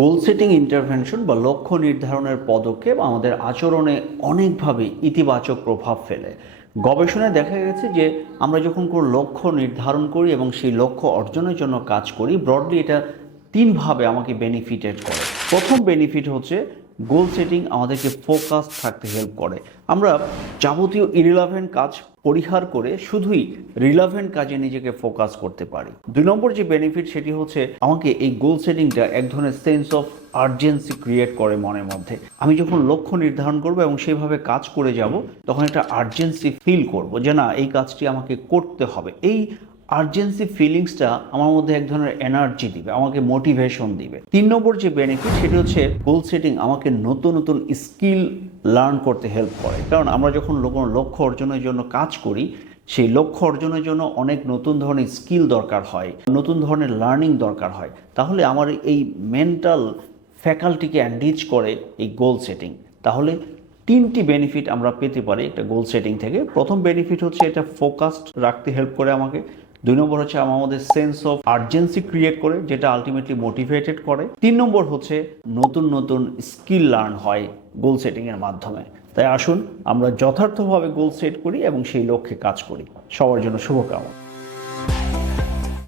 গোল setting intervention বা লক্ষ্য নির্ধারণের পদক্ষেপ আমাদের আচরণে অনেকভাবে ইতিবাচক প্রভাব ফেলে। গবেষণায় দেখা গেছে যে, আমরা যখন কোনো লক্ষ্য নির্ধারণ করি এবং সেই লক্ষ্য অর্জনের জন্য কাজ করি ব্রডলি এটা তিনভাবে আমাকে বেনিফিটেড করে। প্রথম বেনিফিট হচ্ছে গোল সেটিং আমাদেরকে ফোকাস থাকতে হেল্প করে। আমরা যাবতীয় ইরিলেভেন্ট কাজ পরিহার করে শুধুই রিলেভেন্ট কাজে নিজেকে ফোকাস করতে পারি। দুই নম্বর যে বেনিফিট সেটি হচ্ছে আমাকে এই গোল সেটিংটা এক ধরনের সেন্স অফ আর্জেন্সি ক্রিয়েট করে মনের মধ্যে। আমি যখন লক্ষ্য নির্ধারণ করব এবং সেইভাবে কাজ করে যাব, তখন একটা আর্জেন্সি ফিল করব যে না, এই কাজটি আমাকে করতে হবে। এই আর্জেন্সি ফিলিংসটা আমার মধ্যে এক ধরনের এনার্জি দিবে, আমাকে মোটিভেশন দিবে। তিন নম্বর যে বেনিফিট সেটি হচ্ছে গোল সেটিং আমাকে নতুন নতুন স্কিল লার্ন করতে হেল্প করে। কারণ আমরা যখন কোনো লক্ষ্য অর্জনের জন্য কাজ করি, সেই লক্ষ্য অর্জনের জন্য অনেক নতুন ধরনের স্কিল দরকার হয়, নতুন ধরনের লার্নিং দরকার হয়। তাহলে আমার এই মেন্টাল ফ্যাকাল্টিকে এনরিচ করে এই গোল সেটিং তাহলে তিনটি বেনিফিট আমরা পেতে পারি একটা গোল সেটিং থেকে। প্রথম বেনিফিট হচ্ছে এটা ফোকাসড রাখতে হেল্প করে আমাকে। দুই নম্বর হচ্ছে আমাদের সেন্স অফ আর্জেন্সি ক্রিয়েট করে, যেটা আলটিমেটলি মোটিভেটেড করে। তিন নম্বর হচ্ছে নতুন নতুন স্কিল লার্ন হয় গোল সেটিংয়ের মাধ্যমে। তাই আসুন আমরা যথার্থভাবে গোল সেট করি এবং সেই লক্ষ্যে কাজ করি। সবার জন্য শুভকামনা।